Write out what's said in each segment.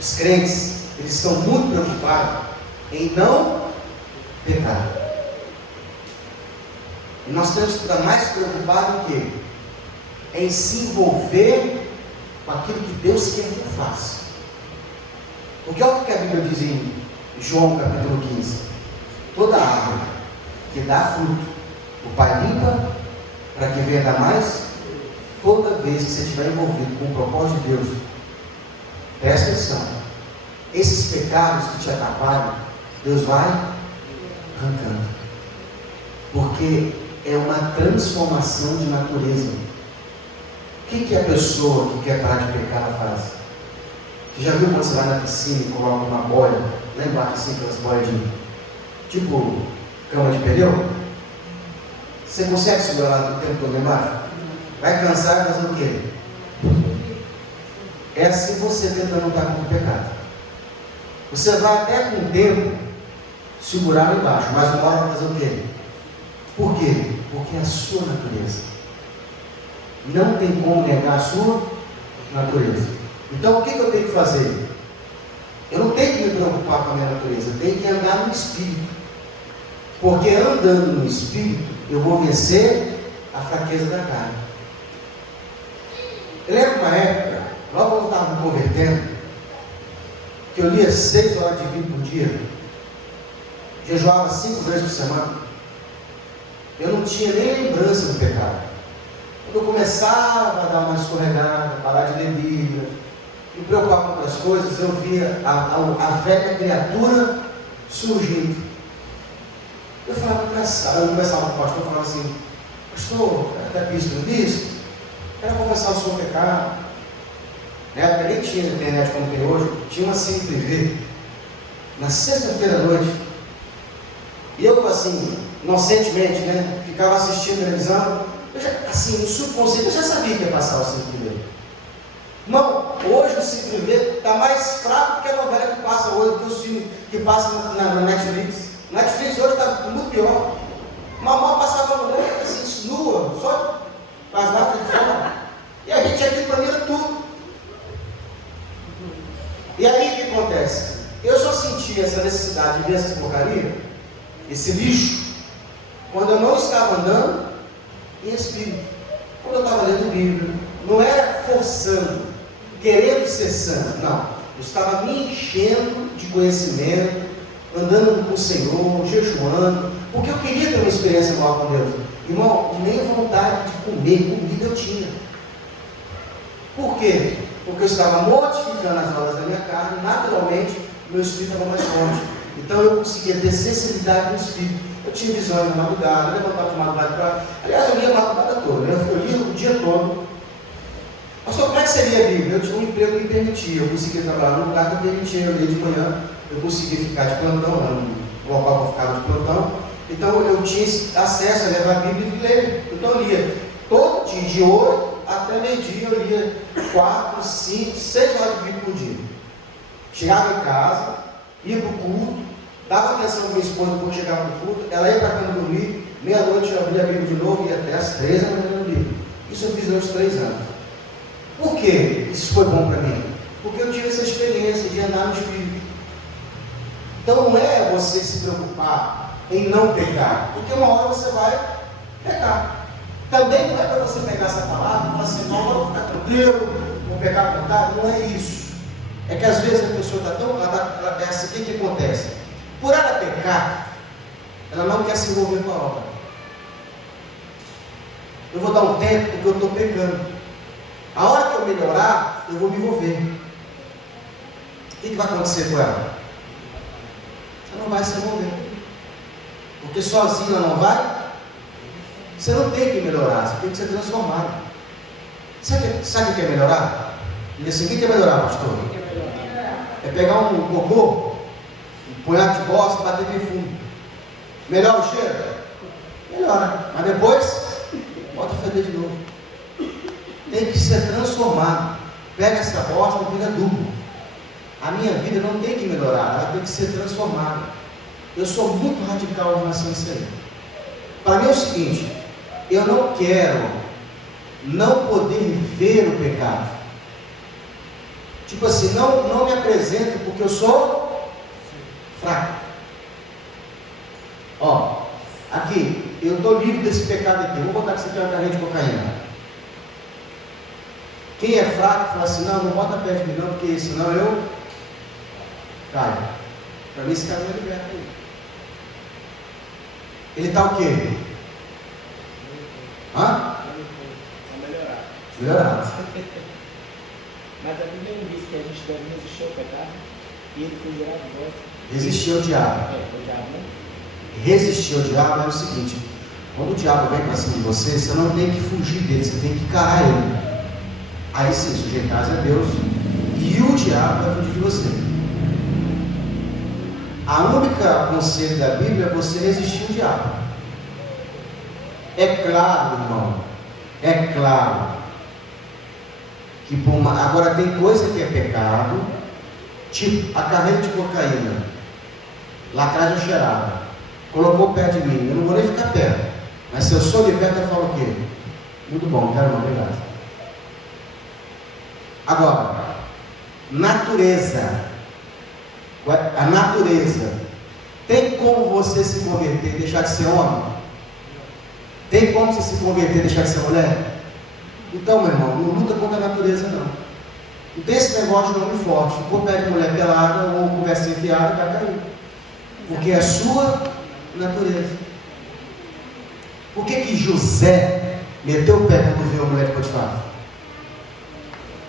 Os crentes, eles estão muito preocupados em não pecar. E nós temos que estar mais preocupados em quê? Em se envolver com aquilo que Deus quer que eu faça. Porque olha o que a Bíblia diz em João capítulo 15: toda árvore que dá fruto, o Pai limpa para que venha dar mais. Toda vez que você estiver envolvido com o propósito de Deus, presta atenção, esses pecados que te atrapalham, Deus vai arrancando, porque é uma transformação de natureza. O que a pessoa que quer parar de pecar faz? Você já viu quando você vai na piscina e coloca uma boia lá embaixo, assim, aquelas boias de tipo cama de pneu? Você consegue segurar lá o tempo todo lá embaixo? Vai cansar e fazer o quê? É assim você tentando lutar contra o pecado. Você vai até com o tempo segurar lá embaixo, mas uma hora vai fazer o quê? Por quê? Porque é a sua natureza. Não tem como negar a sua natureza. Então o que eu tenho que fazer? Eu não tenho que me preocupar com a minha natureza, eu tenho que andar no Espírito. Porque andando no Espírito, eu vou vencer a fraqueza da carne. Eu lembro uma época, logo quando eu estava me convertendo, que eu lia 6 horas de Bíblia por dia, jejuava 5 vezes por semana. Eu não tinha nem lembrança do pecado. Quando eu começava a dar uma escorregada, parar de ler Bíblia, me preocupar com outras coisas, eu via a velha criatura surgindo. Eu falava engraçado, eu conversava com o pastor, eu falava assim: pastor, até bispo, quero confessar o seu pecado. Na época nem tinha internet como tem hoje, tinha uma cine privê, na sexta-feira à noite. E eu, assim, inocentemente, né, ficava assistindo televisão. Eu já, assim, no subconsciente, eu já sabia que ia passar o cine privê. Não, hoje o cine privê está mais fraco que a novela que passa hoje, que os filmes que passam na Netflix. Netflix hoje está muito pior. Mamãe passava uma mulher assim, nua, só com as latas de fora. E a gente aqui para mim era tudo. E aí o que acontece? Eu só senti essa necessidade de ver essa porcaria, esse lixo, quando eu não estava andando em espírito. Quando eu estava lendo Bíblia, não era forçando, querendo ser santo, não. Eu estava me enchendo de conhecimento, andando com o Senhor, jejuando, porque eu queria ter uma experiência maior com Deus. Irmão, nem vontade de comer comida eu tinha. Por quê? Porque eu estava mortificando as obras da minha carne, naturalmente, meu espírito estava mais forte. Então eu conseguia ter sensibilidade no espírito. Eu tinha visões na madrugada, eu levantava de madrugada para... Aliás, eu lia a madrugada toda, né? Eu lia o dia todo. Pastor, como é que seria a Bíblia? Eu tinha um emprego que me permitia, eu conseguia trabalhar num lugar que eu permitia, eu lia de manhã, eu conseguia ficar de plantão, no local que eu ficava de plantão. Então eu tinha acesso a levar a Bíblia e ler. Então eu lia todo dia, de 8 até meio-dia, eu lia 4, 5, 6 horas de Bíblia por dia. Chegava em casa, ia para o culto, dava atenção para minha esposa quando chegava no culto, ela ia para a cama dormir, meia-noite eu abria a Bíblia de novo e ia até às 3 da manhã no livro. Isso eu fiz durante 3 anos. Por que isso foi bom para mim? Porque eu tive essa experiência de andar no Espírito. Então não é você se preocupar em não pecar, porque uma hora você vai pecar. Também não é para você pegar essa palavra e falar assim: não, vou ficar tranquilo, vou pecar à vontade. Não é isso. É que às vezes a pessoa está tão... O que acontece? Por ela pecar, ela não quer se envolver com a obra. Eu vou dar um tempo porque eu estou pecando. A hora que eu melhorar, eu vou me envolver. O que vai acontecer com ela? Ela não vai se envolver. Porque sozinha ela não vai. Você não tem que melhorar, você tem que ser transformado. Sabe o que é melhorar? E assim, o que é melhorar, pastor? É pegar um cocô, um punhado de bosta e bater bem fundo. Melhora o cheiro? Melhora. Mas depois, bota a feder de novo. Tem que ser transformado. Pega essa bosta e vira adubo. A minha vida não tem que melhorar, ela tem que ser transformada. Eu sou muito radical em relação a isso aí. Para mim é o seguinte: eu não quero não poder ver o pecado. Tipo assim, não me apresento porque eu sou fraco. Ó, aqui, eu estou livre desse pecado aqui. Vou botar que você tem uma carreira de cocaína. Quem é fraco fala assim, não bota perto de mim não, porque senão eu caio. Para mim esse cara não é liberto aí. Ele está o quê? Hã? Melhorado. Mas a Bíblia não diz que a gente deve resistir ao pecado e ele foi gerado de volta. Resistir ao diabo. O diabo, né? Resistir ao diabo é o seguinte: quando o diabo vem para cima de você não tem que fugir dele, você tem que encarar ele. Aí sim, sujeitar-se a Deus e o diabo vai fugir de você. A única conselho da Bíblia é você resistir ao diabo. É claro, irmão, é claro que agora tem coisa que é pecado, tipo a carreira de cocaína, lacragem cheirada, colocou perto de mim, eu não vou nem ficar perto, mas se eu sou de perto eu falo o quê? Muito bom, quero não, obrigado. Agora, natureza, a natureza, tem como você se converter e deixar de ser homem? Tem como você se converter e deixar de ser mulher? Então, meu irmão, não luta contra a natureza, não. Não tem esse negócio de homem forte. Ficou perto de mulher pelada ou conversa enfiada, vai cair. Porque é a sua natureza. Por que José meteu o pé quando viu a mulher de Potifar?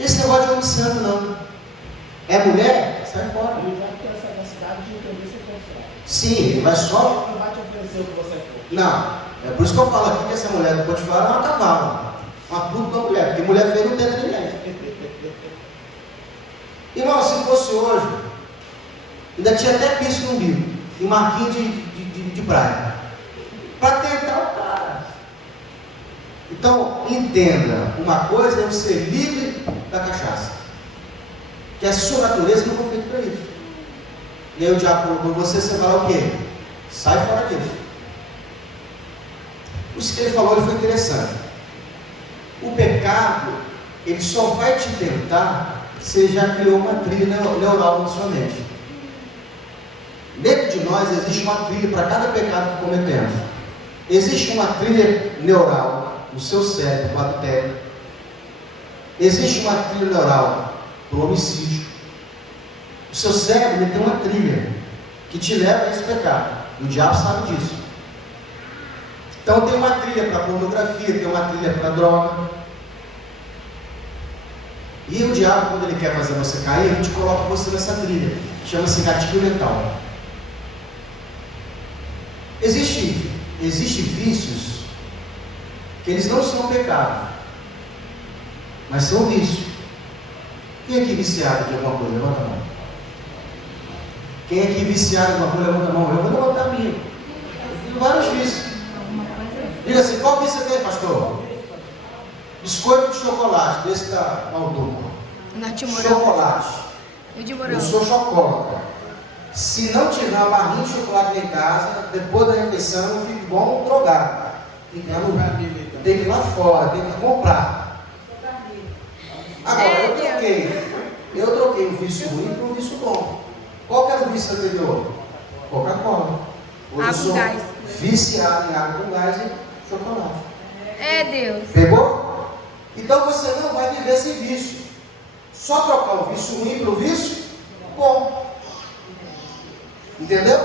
Esse negócio de homem santo, não. É mulher? Sai fora. Ele vai ter essa capacidade de entender se você é fraco. Sim, ele vai só. Ele não vai te oferecer o que você for. Não. É por isso que eu falo aqui que essa mulher do Potifar é uma cavalo. Uma puta da mulher, porque mulher feia não tenta ninguém. Irmão, se fosse hoje, ainda tinha até piso no umbigo, e marquinho de praia, para tentar o cara. Então, entenda, uma coisa é você ser livre da cachaça, que a sua natureza não foi feita para isso. E aí o diabo colocou você, você fala o quê? Sai fora disso. Isso que ele falou ele foi interessante. O pecado, ele só vai te tentar se você já criou uma trilha neural na sua mente. Dentro de nós existe uma trilha para cada pecado que cometemos. Existe uma trilha neural no seu cérebro, para o adultério. Existe uma trilha neural para o homicídio. O seu cérebro ele tem uma trilha que te leva a esse pecado. O diabo sabe disso. Então tem uma trilha para pornografia, tem uma trilha para droga. E o diabo, quando ele quer fazer você cair, ele te coloca você nessa trilha. Chama-se gatilho mental. Existem vícios que eles não são pecado, mas são vícios. Quem aqui é viciado de alguma coisa? Levanta a mão. Quem aqui é viciado de alguma coisa? Levanta a mão. Eu vou levantar a minha. Tem vários vícios. Diga assim, qual vício você tem, pastor? Biscoito de chocolate, desse da Alduco. Chocolate. Eu sou chocolate. Se não tiver uma barrinha de chocolate em casa, depois da refeição eu fico igual um drogado. Tem que ir lá fora, tem que comprar. Agora, eu troquei o vício ruim para um vício bom. Qual que era o vício anterior? Coca-Cola. Hoje eu sou viciado em água com gás e chocolate. É Deus. Pegou? Então você não vai viver sem vício. Só trocar o vício ruim para o vício bom. Entendeu?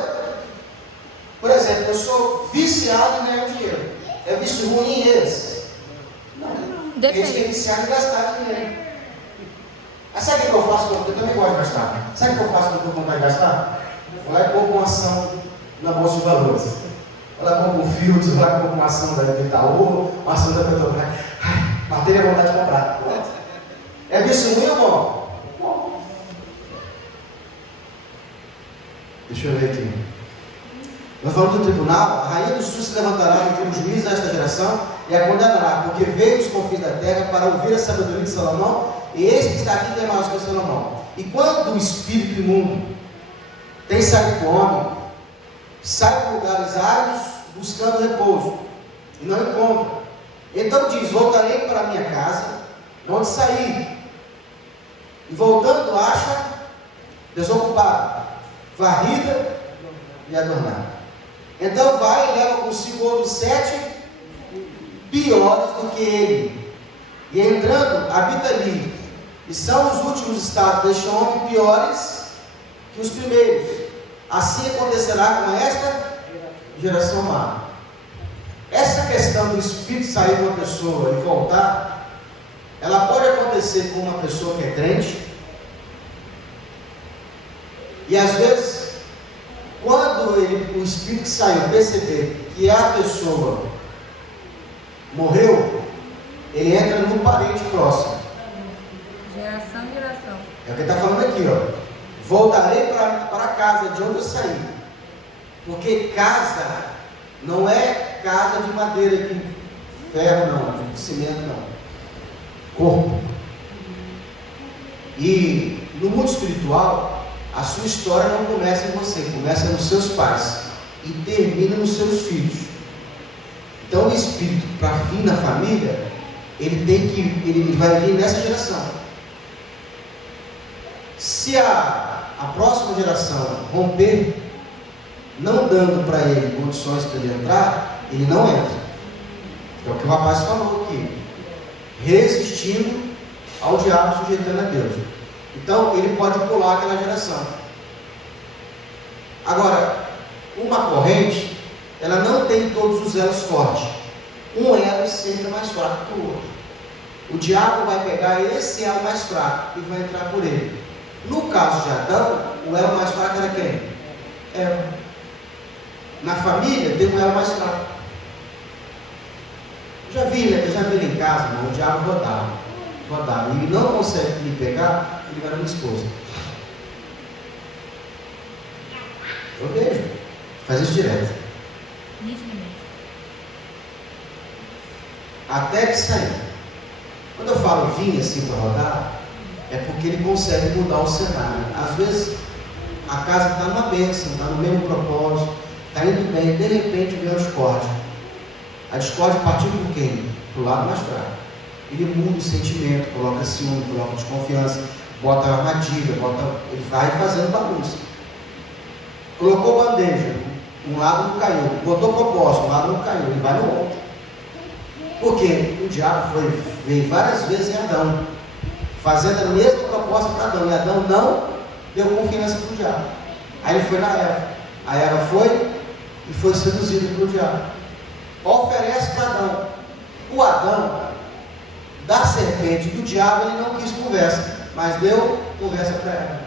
Por exemplo, eu sou viciado em ganhar dinheiro. É vício ruim esse? Não. Esse que é viciado em gastar dinheiro. Mas sabe o que eu faço? Eu também gosto de gastar. Sabe o que eu faço quando eu estou com vontade de gastar? Vou lá e compro uma ação na Bolsa de Valores. Vou lá e compro um Fields, vou lá e compro uma ação da Itaú, uma ação da Petrobras. Bater a vontade de comprar. É vício ruim ou bom? Bom. Deixa eu ver aqui. Nós falamos do tribunal. A rainha do sul se levantará como juiz desta geração e a condenará, porque veio dos confins da terra para ouvir a sabedoria de Salomão, e este que está aqui tem mais que Salomão. E quando o espírito imundo tem saído do homem, sai para lugares áridos buscando repouso, e não encontra. Então diz: voltarei para a minha casa, onde saí. E voltando, acha desocupada, varrida e adornada. Então vai e leva consigo outros 7 piores do que ele. E entrando, habita ali. E são os últimos estados deste homem piores que os primeiros. Assim acontecerá com esta geração má. Essa questão do espírito sair de uma pessoa e voltar, ela pode acontecer com uma pessoa que é crente. E às vezes, quando o espírito que saiu perceber que a pessoa morreu, ele entra no parente próximo. Geração em geração. É o que ele está falando aqui, ó. Voltarei para casa de onde eu saí. Porque casa não é casa de madeira, de ferro, não, de cimento, não. Corpo. E no mundo espiritual, a sua história não começa em você, começa nos seus pais e termina nos seus filhos. Então o espírito, para vir na família, ele vai vir nessa geração. Se a próxima geração romper, não dando para ele condições para ele entrar, ele não entra. É o que o rapaz falou aqui. Resistindo ao diabo, sujeitando a Deus. Então ele pode pular aquela geração. Agora, uma corrente, ela não tem todos os elos fortes. Um elo sempre é mais fraco que o outro. O diabo vai pegar esse elo mais fraco e vai entrar por ele. No caso de Adão, o elo mais fraco era quem? Eva. Na família, tem um elo mais fraco. Já vi ele em casa, irmão, o diabo rodava. E ele não consegue me pegar, ele vai na minha esposa. Eu vejo. Faz isso direto. Até que sair. Quando eu falo vir assim para rodar, é porque ele consegue mudar o cenário. Às vezes a casa está numa bênção, está no mesmo propósito, está indo bem, de repente vem a discórdia. A discórdia partiu por quem? Para o lado mais fraco. Ele muda o sentimento, coloca ciúme, coloca desconfiança, bota armadilha, ele vai fazendo bagunça. Colocou bandeja, um lado não caiu, botou propósito, um lado não caiu, ele vai no outro. Porque o diabo veio várias vezes em Adão, fazendo a mesma proposta para Adão, e Adão não deu confiança para o diabo. Aí ele foi na Eva, a Eva foi e foi seduzida pelo diabo. Oferece para Adão. O Adão, da serpente do diabo, ele não quis conversa, mas deu conversa para ela,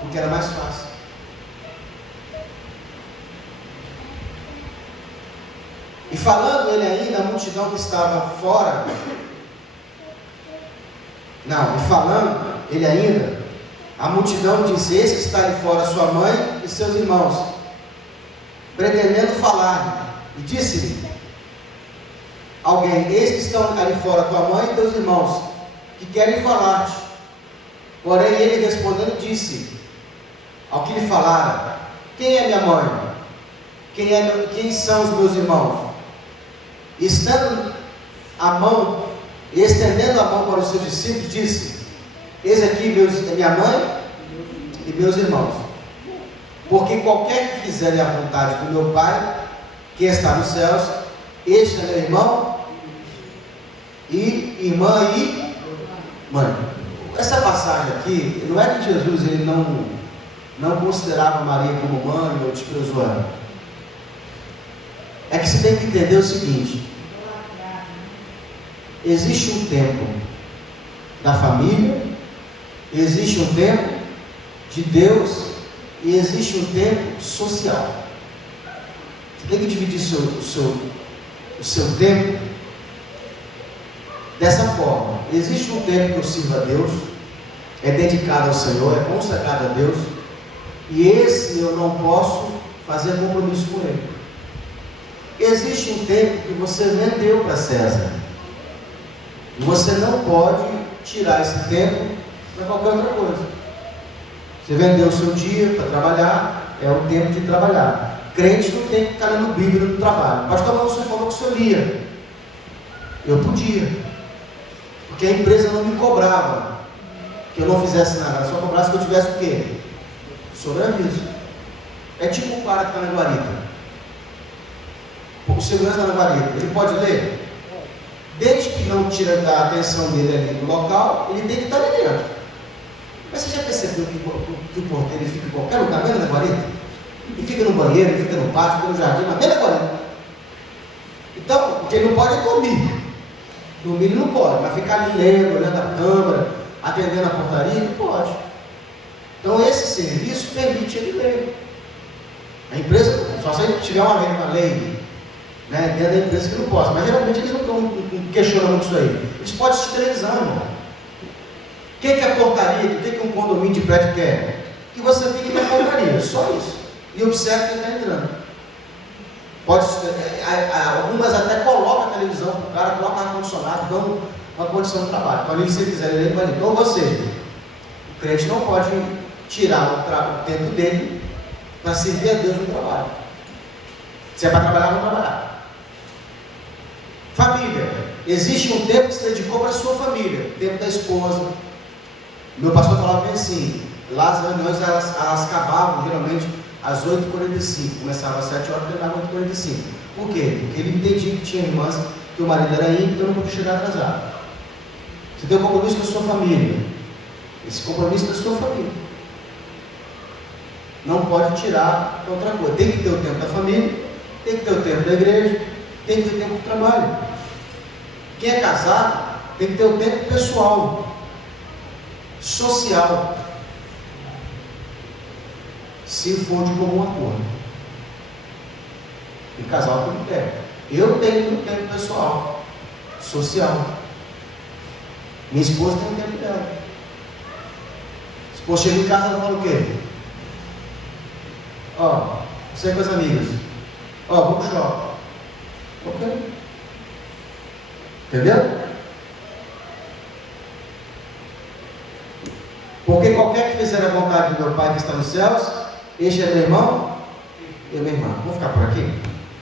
porque era mais fácil. E falando ele ainda, a multidão que estava fora, a multidão disse: eis que está ali fora sua mãe e seus irmãos, pretendendo falar-lhe. E disse-lhe alguém: eis que estão ali fora tua mãe e teus irmãos, que querem falar-te. Porém ele respondendo disse ao que lhe falara: quem é minha mãe? Quem são os meus irmãos? Estendendo a mão para os seus discípulos, disse: eis aqui minha mãe e meus irmãos. Porque qualquer que fizer a vontade do meu Pai, que está nos céus, este é meu irmão e irmã e mãe. Essa passagem aqui, não é que Jesus ele não considerava Maria como mãe ou desprezou ela. É que você tem que entender o seguinte: existe um tempo da família, existe um tempo de Deus e existe um tempo social. Você tem que dividir o seu tempo dessa forma. Existe um tempo que eu sirvo a Deus, é dedicado ao Senhor, é consagrado a Deus, e esse eu não posso fazer compromisso com Ele. Existe um tempo que você vendeu para César, e você não pode tirar esse tempo para qualquer outra coisa. Você vendeu o seu dia para trabalhar, é o tempo de trabalhar. Crente não tem que ficar lendo Bíblia no trabalho. Pastor, não, você falou que o senhor lia. Eu podia, porque a empresa não me cobrava. que eu não fizesse nada, só cobrasse que eu tivesse o quê? Sobreaviso. É tipo o cara que está na guarita. O segurança está na guarita, ele pode ler? Desde que não tire a atenção dele ali do local, ele tem que estar ali dentro. Mas você já percebeu que o porteiro ele fica em qualquer lugar, mesmo na guarita? Ele fica no banheiro, ele fica no pátio, fica no jardim, mas mesmo na guarita. Então, ele não pode dormir. Dormir ele não pode, mas ficar ali lendo, olhando a câmera, atendendo a portaria, ele pode. Então, esse serviço permite ele ler. A empresa, só se tiver uma lei, né, dentro da empresa que não possa, mas geralmente eles não questionam muito isso aí. Eles podem se televisar, irmão. O que é portaria? O que um condomínio de prédio quer? Que você fique na portaria, só isso. E observe quem está entrando. Pode, algumas até colocam a televisão, o cara coloca ar-condicionado, dão uma condição de trabalho. Então, se ele quiser, ele vai ler. Então, ou seja, o crente não pode tirar o tempo dele para servir a Deus no trabalho. Se é para trabalhar, não trabalhar. Família. Existe um tempo que se dedicou para a sua família. O tempo da esposa. Meu pastor falava bem assim, lá as reuniões elas acabavam geralmente às 8h45. Começava às 7 horas e terminava às 8h45. Por quê? Porque ele entendia que tinha irmãs, que o marido era ímpio, então não podia chegar atrasado. Você tem um compromisso com a sua família. Esse compromisso é da sua família. Não pode tirar outra coisa. Tem que ter o tempo da família, tem que ter o tempo da igreja, tem que ter o tempo do trabalho. Quem é casado tem que ter o tempo pessoal, social, se for de comum acordo. E casal tem que ter. Eu tenho um tempo pessoal, social. Minha esposa tem um tempo dela. Se for chegar em casa, ela fala o quê? Ó, você com as amigas. Ó, vamos pro shopping. Ok. Entendeu? Porque qualquer que fizer a vontade do meu Pai que está nos céus, este é meu irmão e minha irmã. Vamos ficar por aqui?